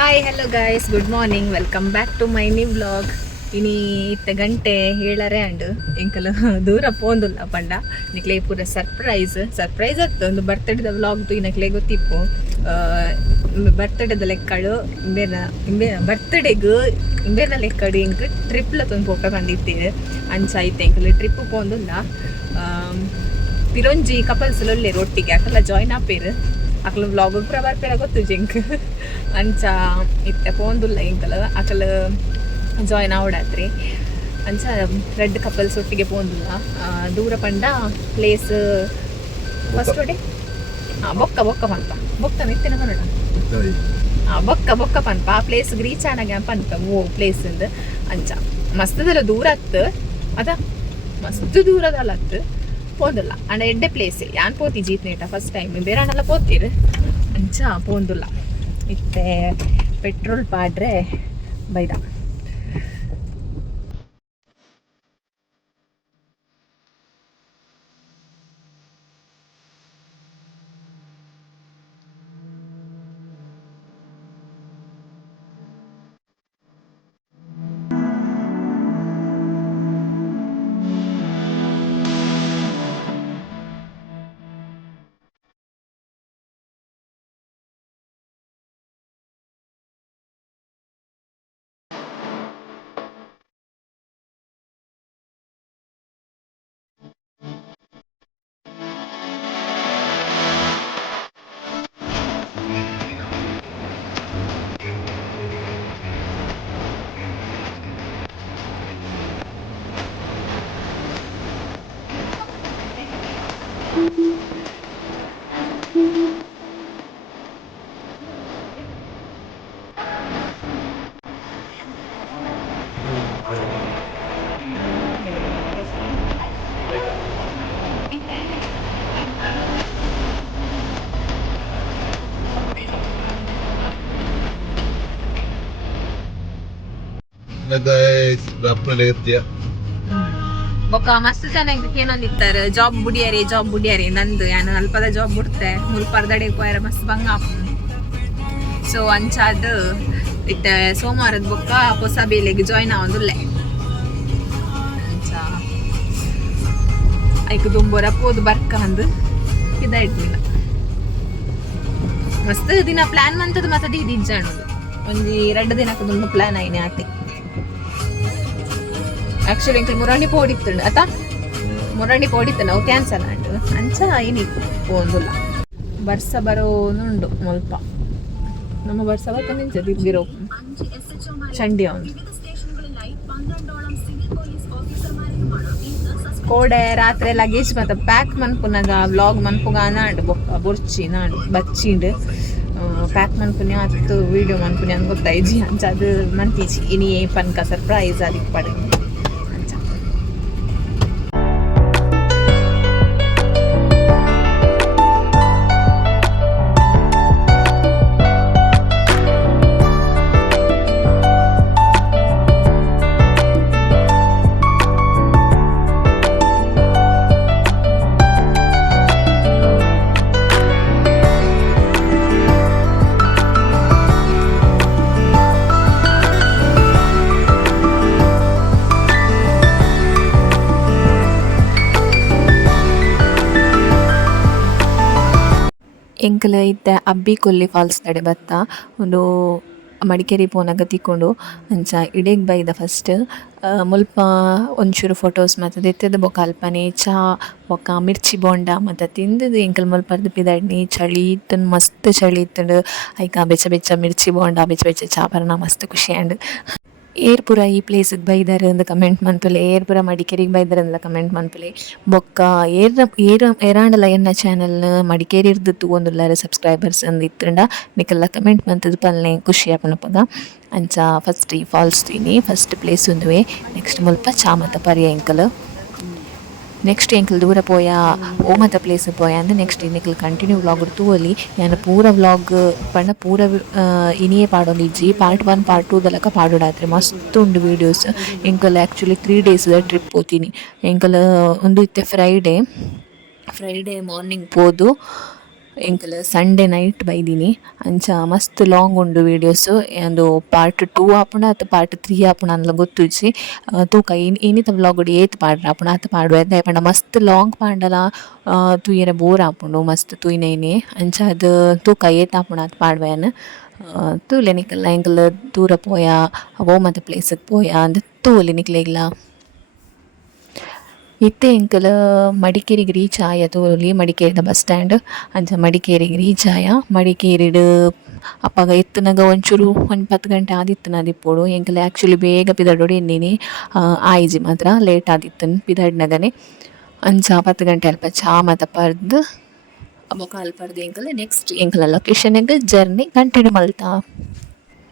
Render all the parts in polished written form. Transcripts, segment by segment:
Hi hello guys good morning welcome back to my new vlog ಇನಿ ಇತ್ತ ಗಂಟೆ ಹೇಳರೆ and ಎಂಕಲ್ ದೂರ ಪೋಂದುಲ್ಲ ಪಂಡ ನಿಕ್ಲೆ ಪೂರ ಸರ್ಪ್ರೈಸ್ ಆಗ್ತದೆ ಒಂದು ಬರ್ತ್ಡೇದ ವ್ಲಾಗ್ದು ಇನಕ್ಲೆ ಗೊತ್ತಿಪ್ಪು ಬರ್ತ್ಡೇದ ಲೆಕ್ಕಡು ಬರ್ತ್ಡೇಗೂ ಇಂಬೇನ ಲೆಕ್ಕಡು ಇಂಕ್ ಟ್ರಿಪ್ಲ ತಂದು ಪೋಕ ಬಂದಿತ್ತೇವೆ ಅಂಚಾಯ್ತು ಎಂಕಲ್ ಟ್ರಿಪ್ ಪೋಂದುಲ್ಲ ಪಿರೊಂಜಿ ಕಪಲ್ಸ್ ಒಳ್ಳೆ ಒಟ್ಟಿಗೆ ಅಕಲ್ಲ ಜಾಯ್ನ್ ಆಪೇರು ಅಕಲ್ ವ್ಲಾಗ್ ಪೂರ ಬರ್ಪೇರ ಗೊತ್ತು ಜಿಂಕ್ ಅಂಚ ಇತ್ತೆ ಪೋಂದುಲ್ಲ ಇಂಕಲ್ ಅಕಲ್ ಜಾಯ್ನ್ ಆವಡಾತ್ರಿ ಅಂಚ ರೆಡ್ ಕಪಲ್ಸ್ ಒಟ್ಟಿಗೆ ಪೋಂದುಲ್ಲ ದೂರ ಪಂಡ ಪ್ಲೇಸ್ ಫಸ್ಟ್ ಒಡೆ ಬೊಕ್ಕ ಪನ್ಪ ಬೊಕ್ಕ ಮೆತ್ತಿನ ಪನ್ನಡ ಬೊಕ್ಕ ಪನ್ಪ ಆ ಪ್ಲೇಸ್ಗೆ ರೀಚ್ ಆನಾಗ ಪನ್ಪ ಪ್ಲೇಸ್ ಅಂಚ ಮಸ್ತದಲ್ಲ ದೂರ ಹತ್ತು ಅದ ಮಸ್ತ್ ದೂರದಲ್ಲ ಹತ್ತು ಪೋಂದುಲ್ಲ ಅಂಡ ಎಡ್ಡೆ ಪ್ಲೇಸ್ ಯಾನ್ ಪೋತಿ ಜೀಪ್ ನೇಟ ಫಸ್ಟ್ ಟೈಮ್ ಬೇರೆ ಅಣ್ಣೆಲ್ಲ ಪೋತೀರು ಅಂಚ ಪೋಂದುಲ್ಲ ಇತ್ತೆ ಪೆಟ್ರೋಲ್ ಪಾಡ್ರೆ ಬೈದ ಬೊಕ್ಕ ಮಸ್ತ್ ಚೆನ್ನಾಗಿ ಏನೊಂದಿತ್ತಾರೆ ಜಾಬ್ ಬುಡಿಯಾರಿ ನಂದು ಏನು ಅಲ್ಪದ ಜಾಬ್ ಬಿಡ್ತೆ ಮುಲ್ಪಾರ್ದಡೆ ಪೋಯರ ಮಸ್ತ್ ಬಂಗ ಸೊ ಅಂಚಾದ ಇತ್ತ ಸೋಮವಾರದ ಬೊಕ್ಕ ಹೊಸ ಬೇಲೆಗೆ ಜಾಯ್ನ್ ಆವಂದುಲ್ಲೆ ಅಂಚ ಐಕ್ ದುಂಬೋರ ಪೋದು ಬರ್ಕ ಅಂದು ಇದಾಯ್ತು ಮಸ್ತ್ ದಿನ ಪ್ಲಾನ್ ಮಂತದ ಮತ್ತೆ ಇಜ್ಜಾಣದು ಒಂಜಿ 2 ದಿನಕ್ಕೆ ದುಂಬು ಪ್ಲಾನ್ ಆಯ್ನೆ ಆತಿ ಆಕ್ಚುಲಿ ಇಂಕ ಮುರಾಣಿ ಪೋಡಿತ್ತು ಮುರಾಣಿ ಪೋಡಿತ್ತು ನಾವು ಕ್ಯಾನ್ಸಲ್ ಆಂಡು ಅಂಚ ಏನಿ ಪೋಂದುಲ್ಲ ಬರ್ಸ ಬರೋನುಂಡು ಮುಲ್ಪ ನಮ್ಮ ಬರ್ಸ ಬರ್ತ ನಿಂಚ ದಿರ್ಗಿರೋ ಚಂಡಿ ಅವನು ಕೋಡೆ ರಾತ್ರಿ ಲಗೇಜ್ ಮತ್ತೆ ಪ್ಯಾಕ್ ಮನ್ಪುನಾಗ ವ್ಲಾಗ್ ಮನ್ಪುಗ ನಾಡು ಬೊಕ್ಕ ಬೊರ್ಚಿ ನಾಡು ಬಚ್ಚಿಂಡು ಪ್ಯಾಕ್ ಮನ್ಪುನಿ ಹತ್ತು ವೀಡಿಯೋ ಮನ್ಪುನಿ ಅಂತ ಗೊತ್ತಾಯ್ಜಿ ಅಂಚ ಅದು ಮಂತೀಚಿ ಇನಿ ಪನ್ಕ ಸರ್ಪ್ರೈಸ್ ಅದಕ್ಕೆ ಪಡೆ ಎಂಕಲ ಇತ್ತೆ ಅಬ್ಬಿ ಕೊಲ್ಲಿ ಫಾಲ್ಸ್ ತಡೆ ಬತ್ತ ಒಂದು ಮಡಿಕೇರಿ ಪೋನಾಗ ತಿಕ್ಕೊಂಡು ಅಂಚ ಇಡೆಗ್ ಬೈದ ಫಸ್ಟ್ ಮುಲ್ಪ ಒಂಚೂರು ಫೊಟೋಸ್ ಮತ್ತು ದೆತ್ತದ ಬೊಕ ಅಲ್ಪನೆ ಚಾ ಬೊಕ ಮಿರ್ಚಿ ಬೋಂಡ ಮತ್ತು ತಿಂದದು ಎಂಕಲ್ ಮುಲ್ಪರ್ದು ಪಿದಾಡ್ನಿ ಚಳಿ ಇತ್ತನ್ ಮಸ್ತ್ ಚಳಿ ಇತ್ತಂಡು ಐಕ ಬೆಚ್ಚ ಮಿರ್ಚಿ ಬೋಂಡ ಬೆಚ್ಚ ಚಾ ಪರ್ನ ಮಸ್ತ್ ಖುಷಿ ಆಂಡ್ ಏರ್ ಪೂರ ಈ ಪ್ಲೇಸಿಗೆ ಬೈದಾರೆ ಅಂತ ಕಮೆಂಟ್ ಮನ್ಪುಲೆ ಏರ್ ಪೂರ ಮಡಿಕೇರಿಗೆ ಬೈದಾರೆ ಅಂತ ಕಮೆಂಟ್ ಮನ್ಪುಲೆ ಬೊಕ್ಕ ಏರಾಂಡಲ ಎನ್ನ ಚಾನಲ್ ಮಡಿಕೇರಿ ಇರ್ದು ಒಂದುಲ್ಲಾರ ಸಬ್ಸ್ಕ್ರೈಬರ್ಸ್ ಅಂದ್ ಇತ್ತಂಡ ನಿಕ್ಕೆಲ್ಲ ಕಮೆಂಟ್ ಮಂತದ್ದು ಪಲ್ಲೆ ಖುಷಿ ಆಪನಪ್ಪಗ ಅಂಚ ಫಸ್ಟ್ ಈ ಫಾಲ್ಸ್ ತೀನಿ ಫಸ್ಟ್ ಪ್ಲೇಸ್ ಒಂದುವೆ ನೆಕ್ಸ್ಟ್ ಮುಲ್ಪ ಚಾಮತ ಪರಿಯ ಎಂಕಲ್ ನೆಕ್ಸ್ಟ್ ಎಂಕಲ್ ದೂರ ಪೋಯ ಓಮತ ಪ್ಲೇಸ್ ಪೋಯ ಅಂದ್ರೆ ನೆಕ್ಸ್ಟ್ ಇನ್ನಿಕಲ್ ಕಂಟಿನ್ಯೂ ವ್ಲಾಗ್ ತೂವಲಿ ಯಾನ ಪೂರ ವ್ಲಾಗ್ ಪಂಡ ಪೂರ ಇನಿಯೇ ಪಾಡೊಂದಿಜ್ಜಿ ಪಾರ್ಟ್ 1 ಪಾರ್ಟ್ 2 ದಲಕ ಪಾಡೋಡಾತ್ರೆ ಮಸ್ತ್ ಉಂಡು ವೀಡಿಯೋಸ್ ಎಂಕಲ್ ಆ್ಯಕ್ಚುಲಿ 3 ಡೇಸ್ ಟ್ರಿಪ್ ಹೋತೀನಿ ಎಂಕಲ್ ಒಂದು ಇತ್ತೆ ಫ್ರೈಡೇ ಮಾರ್ನಿಂಗ್ ಪೋದು ಎಂಕಲ್ ಸಂಡೇ ನೈಟ್ ಬೈದಿನಿ ಅಂಚ ಮಸ್ತ್ ಲಾಂಗ್ ಉಂಡು ವೀಡಿಯೋಸ್ ಒಂದು ಪಾರ್ಟ್ 2 ಆಪುಂಡ ಅತ್ತು ಪಾರ್ಟ್ 3 ಆಪುಂಡ ಅಂದ್ಲ ಗೊತ್ತುಜಿ ತೂಕ ಇನ್ನಿತ ವ್ಲಾಗ್ ಏತ್ ಪಾಡ್ರೆ ಆಪುಂಡ ಅತ್ತು ಪಾಡುವೆ ದಾಯಪಂಡ ಮಸ್ತ್ ಲಾಂಗ್ ಪಾಂಡಲ ತೂಯರೆ ಬೋರ್ ಆಪುಂಡು ಮಸ್ತ್ ತೂಯಿನೇನೆ ಅಂಚ ಅದು ತೂಕ ಏತ್ ಆಪುಂಡ ಅತ್ತು ಪಾಡ್ವೆನ್ ತೂಲೆ ನಿಕಲ್ನ ಎಂಕಲ್ ದೂರ ಪೋಯ ಅವು ಮತ್ತೆ ಪ್ಲೇಸ್ಗೆ ಪೋಯ ಅಂದ್ ತೂಲೆ ನಿಕ್ಲೆಗ್ಲ ಇತ್ತೆ ಎಂಕಲ್ ಮಡಿಕೇರಿಗೆ ರೀಚ್ ಆಯ ತೋಲಿ ಮಡಿಕೇರಿದ ಬಸ್ ಸ್ಟ್ಯಾಂಡ್ ಅಂಚ ಮಡಿಕೇರಿಗೆ ರೀಚ್ ಆಯ ಮಡಿಕೇರಿಡ್ ಅಪ್ಪಗ ಎತ್ತುನಗ ಒಂಚೂರು 10 ಗಂಟೆ ಆದಿತ್ತನ ದಿಪ್ಪೋಡು ಎಂಕಲ್ ಆ್ಯಕ್ಚುಲಿ ಬೇಗ ಪಿದಡೋಡು ಎನ್ನಿನಿ ಆಯ್ಜಿ ಮಾತ್ರ ಲೇಟ್ ಆದಿತ್ತನ್ ಪಿದಡ್ನಗನೆ ಅಂಚ 10 ಗಂಟೆ ಅಲ್ಪ ಚಾ ಮಾತ ಪರ್ದು ಬೊಕ ಅಲ್ಪರ್ದು ಎಂಕಲ್ ನೆಕ್ಸ್ಟ್ ಎಂಕಲ್ನ ಲೊಕೇಶನ್ಗೆ ಜರ್ನಿ ಕಂಟಿನ್ಯೂ ಮಲ್ತಾ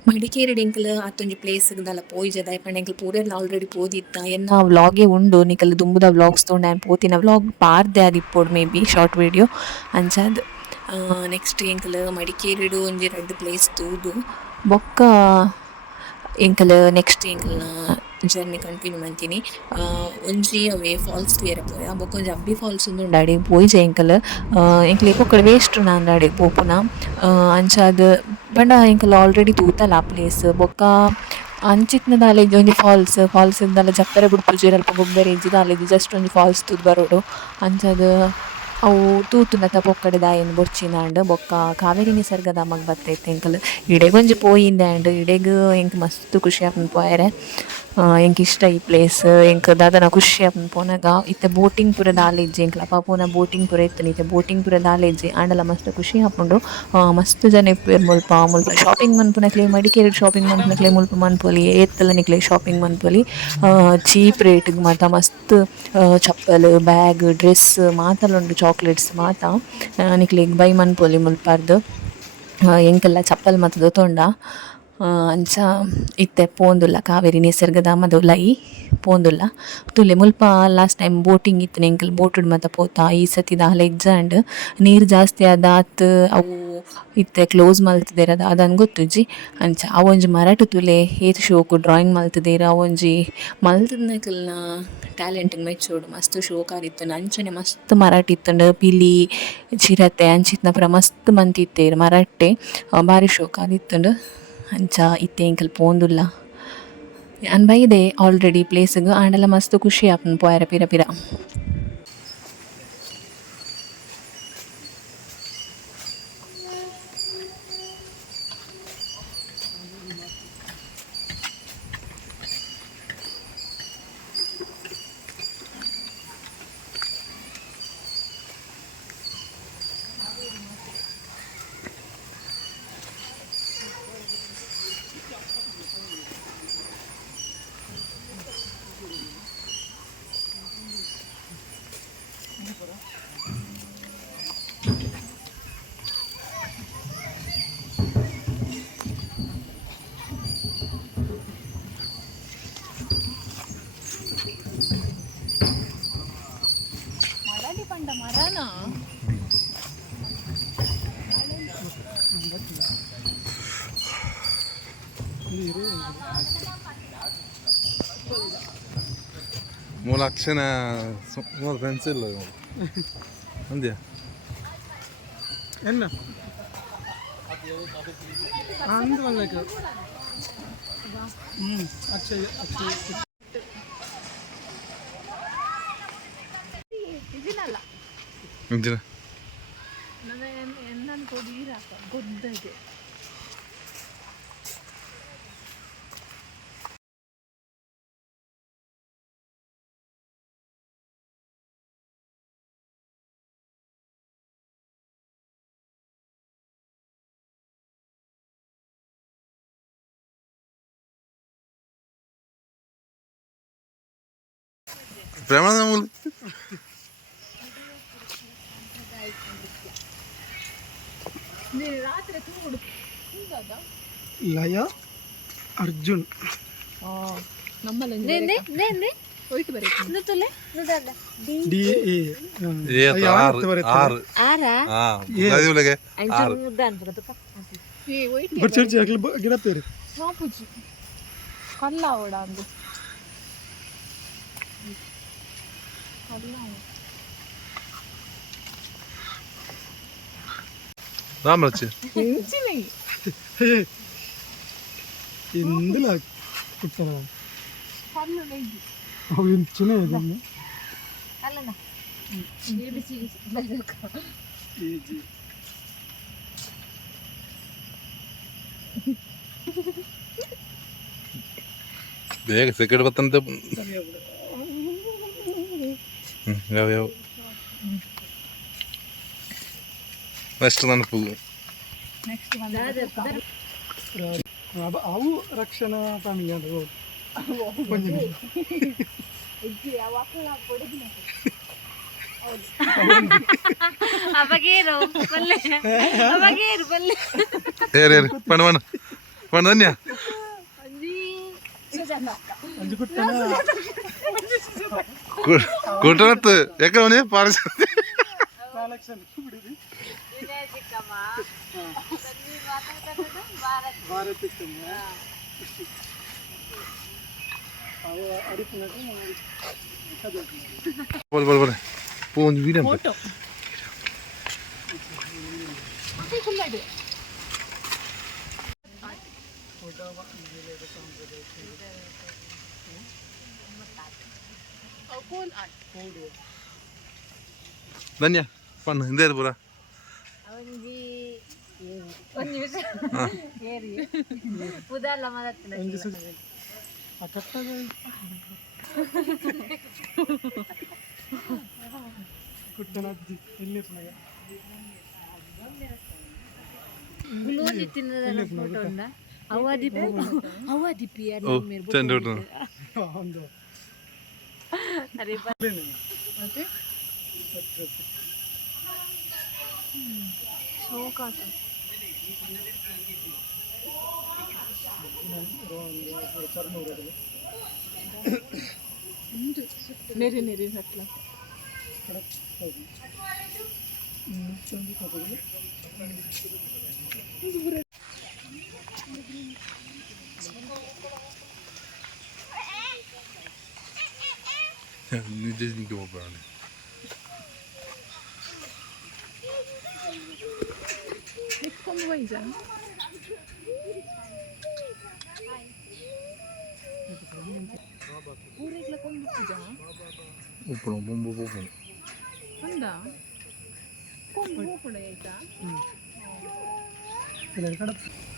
ಮಡಿಕೇರಿಡ್ ಎಂಕಲ್ ಅತ್ತೊಂಜಿ ಪ್ಲೇಸ್ಗ್ ದಾಲ ಪೋಯಿಜೆ ದಾಯಪಂಡ ಎಂಕಲ್ ಪೂರೆರ್ಲ ಆಲ್ರೆಡಿ ಪೋದಿತ್ತ ಎನ್ನ ವ್ಲಾಗೇ ಉಂಡು ನಿಕಲ್ ದುಂಬುದ ವ್ಲಾಗ್ಸ್ ತೊಂಡು ಆ್ಯನ್ ಪೋತಿನ ವ್ಲಾಗ್ ಪಾರ್ದೆ ಆದಿಪ್ಪೋಡು ಮೇ ಬಿ ಶಾರ್ಟ್ ವೀಡಿಯೋ ಅಂಚಾದ್ ನೆಕ್ಸ್ಟ್ ಎಂಕಲ್ ಮಡಿಕೇರಿಡ್ ಒಂಜಿ 2 ಪ್ಲೇಸ್ ತೂದು ಬೊಕ್ಕ ಎಂಕಲ್ ನೆಕ್ಸ್ಟ್ ಎಂಕಲ್ನ ಜರ್ನಿ ಕಂಟಿನ್ಯೂ ಮಂತೀನಿ ಒಂಜಿ ಅವೇ ಫಾಲ್ಸ್ ತೂಯರೆ ಪೋಯ ಬೊಕ್ಕ ಒಂಜಿ ಅಬ್ಬಿ ಫಾಲ್ಸ್ ಉಂದುಂಡು ಅಡಿಗೆ ಪೋಯಿಜೆ ಎಂಕಲ್ ಎಂಕಲ್ ಏಪೊಕ್ಕಡೆ ವೇಸ್ಟ್ ನಾಂದ ಅಡಿಗೆ ಪೋಪುನ ಅಂಚಾದ್ ಪಂಡ ಎಂಕಲ್ ಆಲ್ರೆಡಿ ತೂತಲ್ಲ ಆ ಪ್ಲೇಸ್ ಬೊಕ್ಕ ಅಂಚಿತ್ನ ದಾಲೆಗ್ ಒಂಜಿ ಫಾಲ್ಸ್ ದಾಲ ಜಪ್ಪರೆ ಬುಡ್ಪುಜೆರ್ ಅಲ್ಪ ಗೊಬ್ಬರೆ ಇಜ್ಜಿ ದಾಲೆಗ್ ಜಸ್ಟ್ ಒಂಜಿ ಫಾಲ್ಸ್ ತೂದ್ ಬರೋಡು ಅಂಚಾದ್ ಅವು ತೂತುನತ ಪೊಕ್ಕಡೆ ದಾಯೆನ್ ಬೊರ್ಚಿನಾಂಡ್ ಬೊಕ್ಕ ಕಾವೇರಿ ನಿಸರ್ಗಧಾಮಗ್ ಬತ್ತೈತೆ ಎಂಕಲ್ ಇಡೆಗೊಂಜಿ ಪೋಯಿಂದೆ ಆ್ಯಂಡ್ ಇಡೆಗ್ ಎಂಕ್ ಮಸ್ತ್ ಖುಷಿ ಆಪುಂಡು ಪೋಯರೆ ಎಂಕ್ ಇಷ್ಟ ಈ ಪ್ಲೇಸ್ ಎಂಕ್ ದಾದನ ಖುಷಿ ಆಪುಂಡು ಪೋನಾಗ ಇತ್ತೆ ಬೋಟಿಂಗ್ ಪೂರ ದಾಲೆಜ್ಜಿ ಎಂಕ್ಲ ಅಪ್ಪ ಪೋನ ಬೋಟಿಂಗ್ ಪೂರ ಇತ್ತನ ಇತ್ತೆ ಬೋಟಿಂಗ್ ಪೂರ ದಾಲೆಜ್ಜಿ ಆಂಡಲ ಮಸ್ತ್ ಖುಷಿ ಆಪುಂಡು ಮಸ್ತ್ ಜನ ಇಪ್ಪುವೆರ್ ಮುಲ್ಪ ಶಾಪಿಂಗ್ ಮನ್ಪುನಕ್ಲೆ ಮಡಿಕೇರಿ ಶಾಪಿಂಗ್ ಮನ್ಪುನಕ್ಲೆ ಮುಲ್ಪ ಮನ್ಪೊಲಿ ಏತ್ತಲ ನಿಕ್ಲೆ ಶಾಪಿಂಗ್ ಮನ್ಪೊಲಿ ಚೀಪ್ ರೇಟ್ಗ್ ಮಾತ ಮಸ್ತ್ ಚಪ್ಪಲ್ ಬ್ಯಾಗ್ ಡ್ರೆಸ್ ಮಾತಲ ಉಂಡು ಚಾಕ್ಲೇಟ್ಸ್ ಮಾತ ನಿಕ್ಲೆಗ್ ಬೈ ಮನ್ಪೊಲಿ ಮುಲ್ಪಾರ್ದು ಎಂಕಲ್ಲ ಚಪ್ಪಲ್ ಮಾತ ದೊತೊಂಡ ಅಂಚ ಇತ್ತೆ ಪೋಂದುಲ್ಲ ಕಾವೇರಿ ನಿಸರ್ಗಧಾಮದ ಉಲೈ ಪೋಂದುಲ್ಲ ತುಲೆ ಮುಲ್ಪ ಲಾಸ್ಟ್ ಟೈಮ್ ಬೋಟಿಂಗ್ ಇತ್ತನ ಎಂಕಲ್ ಬೋಟುಡ್ ಮಾತ ಪೋತ ಈ ಸತಿ ದಾಲ ಎಕ್ಸಾಂಡ್ ನೀರು ಜಾಸ್ತಿ ಆದಾತ್ ಅವು ಇತ್ತೆ ಕ್ಲೋಸ್ ಮಲ್ತದೇರ ಅದನ್ ಗೊತ್ತುಜಿ ಅಂಚ ಅವೊಂಜಿ ಮರಟ್ ತುಲೆ ಏತ್ ಶೋಕು ಡ್ರಾಯಿಂಗ್ ಮಲ್ತದೇರ ಅವೊಂಜಿ ಮಲ್ತದ್ನಕಲ್ನ ಟ್ಯಾಲೆಂಟ್ಗ್ ಮೆಚ್ಚೋಡು ಮಸ್ತ್ ಶೋಕ್ ಆದಿತ್ತಂಡು ಅಂಚನೆ ಮಸ್ತ್ ಮರಾಠ ಇತ್ತಂಡು ಪಿಲಿ ಚಿರತೆ ಅಂಚಿತ್ನ ಪೂರ ಮಸ್ತ್ ಮಂತಿತ್ತೇರು ಮರಟ್ಟೆ ಬಾರಿ ಶೋಕ್ ಆದಿತ್ತಂಡು ಅಂಚ ಇತ್ತೆ ಎಂಕಲ್ ಪೋಂದುಲ್ಲ ಅನ್ ಬೈದೆ ಆಲ್ರೆಡಿ ಪ್ಲೇಸ್ಗ್ ಆಂಡಲ ಮಸ್ತ್ ಖುಷಿ ಆಪುಂಡು ಪೋಯರೆ ಪಿರ ಪಿರ ಮೂಲ ಅಕ್ಷನ ಮೂಲ ಪೆನ್ಸಿಲ್ ಅಂದ್ಯಾ ಎನ್ನ ಅಂದು ಬಲ್ಲಕ ಅಕ್ಷಯ ಇದಿನಲ್ಲ ಇದಿನ ನನ್ನ ಎನ್ನನ್ ಕೊಡಿ ಇರಾಕ ಗೊದ್ದಗೆ Premanamul. ಲಯ ಅರ್ಜುನ್ ಗಿಡತ್ತೇರಿ ಕಲ್ಲ ಅವಡ ಅಂದು రామరచ్చి ఎందులో కుట్టనా అవి చిన్న ఏదన్నా ಬೇಗ ಸೆಕೆಂಡ್ ಬತ್ತಂತೆ ಯಾವ ಯಾವ ನೆಕ್ಸ್ಟ್ ನೆನಪು ಅವು ರಕ್ಷಣಾ ಫ್ಯಾಮಿಲಿ ಅಂದ್ರೆ ಏರಿ ಪಣ ಪಣ ಪಣ ಧನ್ಯ ಕೂಟನತ್ತು ಯಾಕೆ ಅವನೇ ಪಾರ್ಸ बोल बोल बोल पूंज वीडियो फोटो ಧನ್ಯ ಪಣ್ಣ ಹಿಂದೆ ಪೂರ नेरी नेरी हटला ನಿಜ ಒಬ್ಬರಾಣೆ como vai já pura itla como já ಉಪ್ಪು ಬೊಂಬು ಉಪ್ಪು anda como pura ita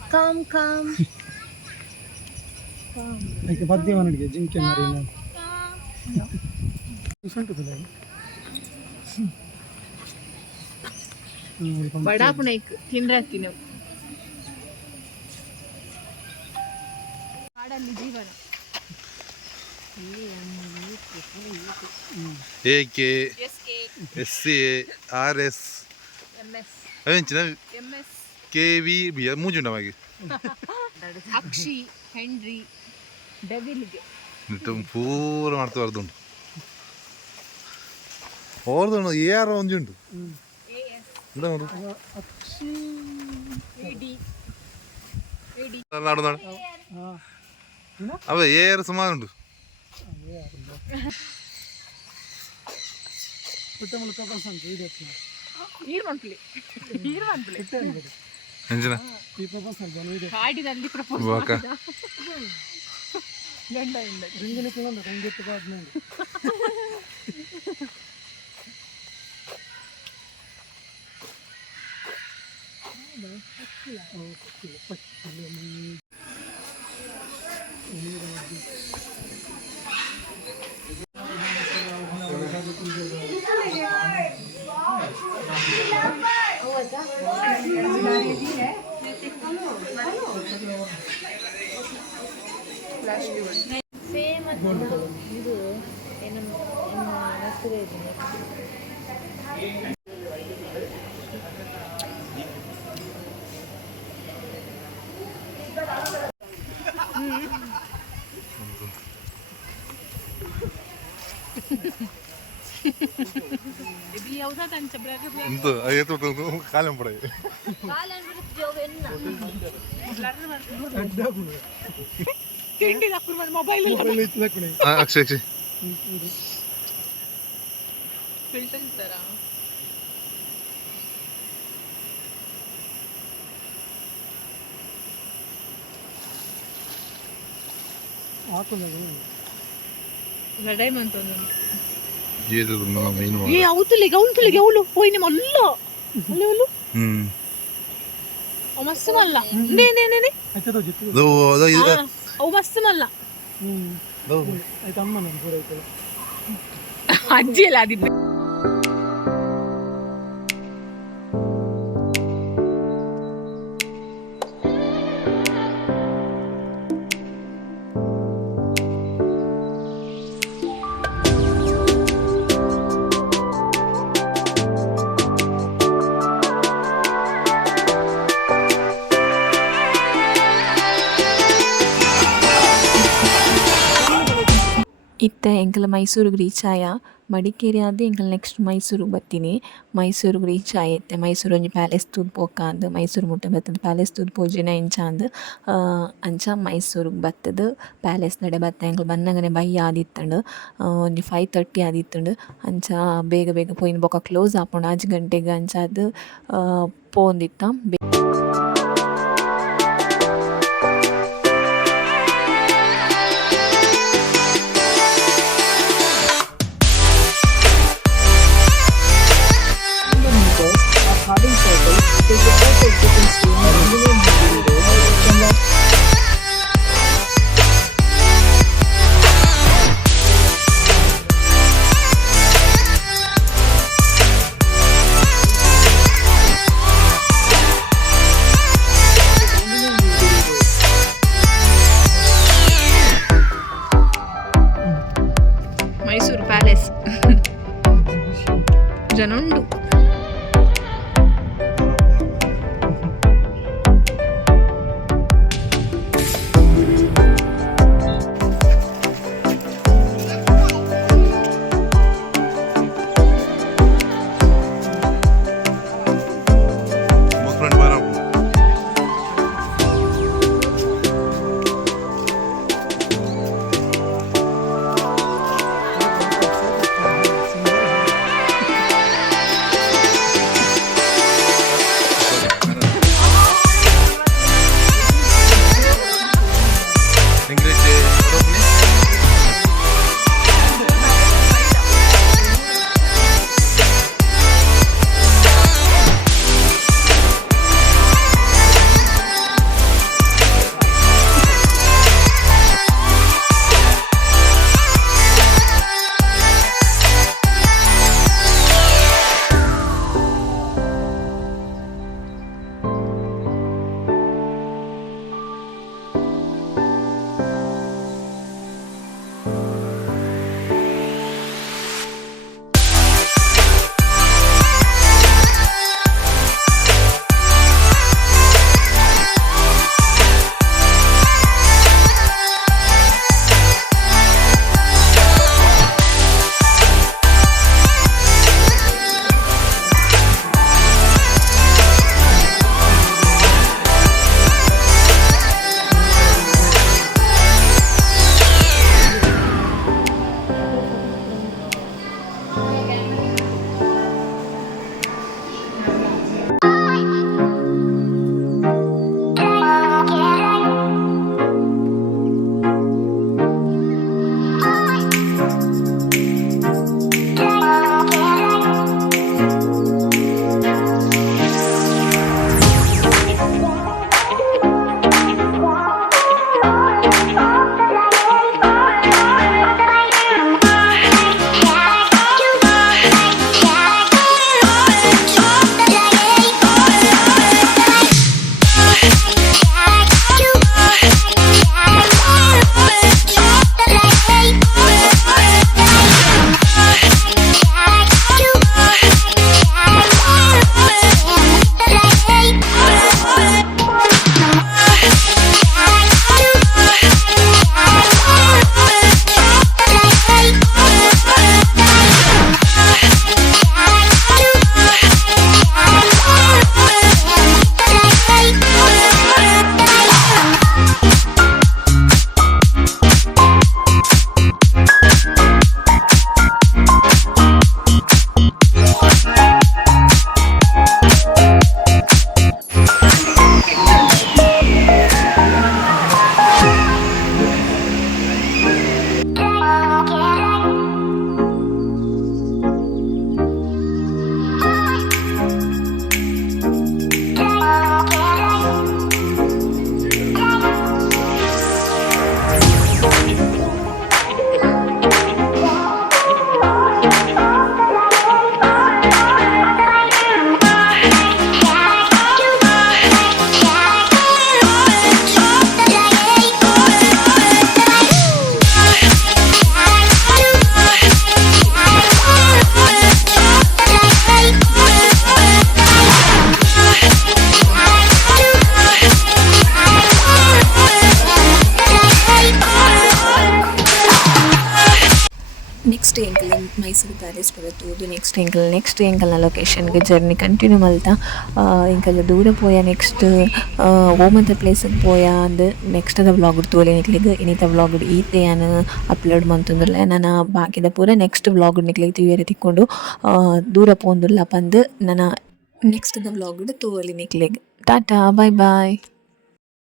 come come like ಪದ್ಯ ಅವನಿಗೆ ಜಿಂಕೆ ಮರಿನ ಸುಂಟುತ್ತದೆ बड़ा अपने ತಿಂದ್ರಾತಿ ನಾವು ಕಾಡಲ್ಲಿ ಜೀವನ AK SC RS MS ಅವೆಂಚಿನ MS KVB ಮೂಜುಂಡವಾಗಿ ಅಕ್ಷಿ ಹೆನ್ರಿ ಡೆವಿಲ್ಗೆ ನಿಟ್ಟು ಪೂರ ಮಾಡ್ತಾ ಬರ್ದುಂಟು ಓರ್ದುಂಡು ಏರ್ ಒಂಜುಂಟು നാട് നാട് അവ ഏറെ സുമാറുണ്ട് ಎಂಜಿನ ಕಾಡಿನಲ್ಲಿ ಪ್ರಪೋಸ್ ಬಾಕ ಗಂಡ ಇಂದ ಸೇಮ್ ಇದು ಏನು ಹೆಸರು ಇದೆ ఇది అవుతా తంచ బ్రేక్ ಎಂತ ಐವತ್ತು ಕಾಲಂ ಪಡೆ ಕಾಲನ್ ಬಿಟ್ಟು ಜೋವೆನ್ನ ತಿಂಡಿ ಹಾಕ್ರು ಮೊಬೈಲ್ ಅಕ್ಷಯ್ ಅಕ್ಷಯ್ ಫಿಲ್ಟರ್ ತರ ಲಡೈ ಮಂತೊಂದು ಏದು ನಮ್ಮ ಮೈನ್ ಏ ಅವತುಲಿಗೆ ಅವಳು ಹೋಯ್ನೆ ಮಲ್ಲ ಅಲ್ಲೇ ಅವಳು ಅವ ಮಸ್ತ್ ಮಲ್ಲ ನೇ ನೇ ನೇ ನೇ ದೋ ಅದ ಇದು ಅವ ಮಸ್ತ್ ಮಲ್ಲ ದೋ ಆಯ್ತು ಅಮ್ಮ ನಾನು ಕೂಡ ಆಯ್ತಲ್ಲ ಅಜ್ಜಿ ಅಲ್ಲ ಅದಿppe ಇತ್ತೆ ಎಂಕಲ್ ಮೈಸೂರಿಗೆ ರೀಚ್ ಆಯ ಮಡಿಕೇರಿ ಆದ ಎಂಕಲ್ ನೆಕ್ಸ್ಟ್ ಮೈಸೂರಿಗೆ ಬತ್ತೀನಿ ಮೈಸೂರಿಗೆ ರೀಚ್ ಆಯತ್ತೆ ಮೈಸೂರು ಒಂಜಿ ಪ್ಯಾಲೇಸ್ ತೂದ್ ಪೋಕಾಂದ್ ಮೈಸೂರು ಮುಟ್ಟ ಬತ್ತದ ಪ್ಯಾಲೇಸ್ ತೂದ್ ಪೋಜಿನ ಇಂಚಾಂದ್ ಅಂಚ ಮೈಸೂರಿಗೆ ಬತ್ತದ ಪ್ಯಾಲೇಸ್ ನಡೆ ಬತ್ತ ಎಂಕಲ್ ಬನ್ನಗನೆ ಬೈ ಆದಿತ್ತಂಡು ಒಂಜಿ 5:30 ಆದಿತ್ತಂಡು ಅಂಚ ಬೇಗ ಬೇಗ ಪೋಯಿನ ಬೊಕ ಕ್ಲೋಸ್ ಆಪುಂಡು 5 ಗಂಟೆಗೆ ಅಂಚ ಅದು ಪೋಂದಿತ್ತ ನೆಕ್ಸ್ಟ್ ಎಂಕಲ್ ಮೈಸೂರು ಪ್ಯಾಲೇಸ್ ಪೂರ ತೂದು ನೆಕ್ಸ್ಟ್ ಎಂಕಲ್ನ ಲೊಕೇಶನ್ಗೆ ಜರ್ನಿ ಕಂಟಿನ್ಯೂ ಮಲ್ತಾ ಎಂಕಲ್ ದೂರ ಪೋಯ ನೆಕ್ಸ್ಟ್ ಓಮಂತ ಪ್ಲೇಸ್ಗೆ ಪೋಯ ಅಂದ್ ನೆಕ್ಸ್ಟ್ದ ವ್ಲಾಗ್ ತೋಲೆ ನಿಕ್ಲಿಗೆ ಇನ್ನಿತ ವ್ಲಾಗ್ ಈತೆ ನಾನು ಅಪ್ಲೋಡ್ ಮಂತೊಂದುಲ್ಲೆ ನಾನು ಬಾಕಿದ ಪೂರ ನೆಕ್ಸ್ಟ್ ವ್ಲಾಗ್ ನಿಕ್ಲಿಗೆ ತಿವೇರೆ ತಿಕ್ಕೊಂಡು ದೂರ ಪೋಂದುಲ್ಲ ಪಂದ್ ನನ್ನ ನೆಕ್ಸ್ಟ್ದ ವ್ಲಾಗ್ ತೋವಲಿ ನಿಕ್ಲಿಗೆ ಟಾಟಾ ಬಾಯ್ ಬಾಯ್.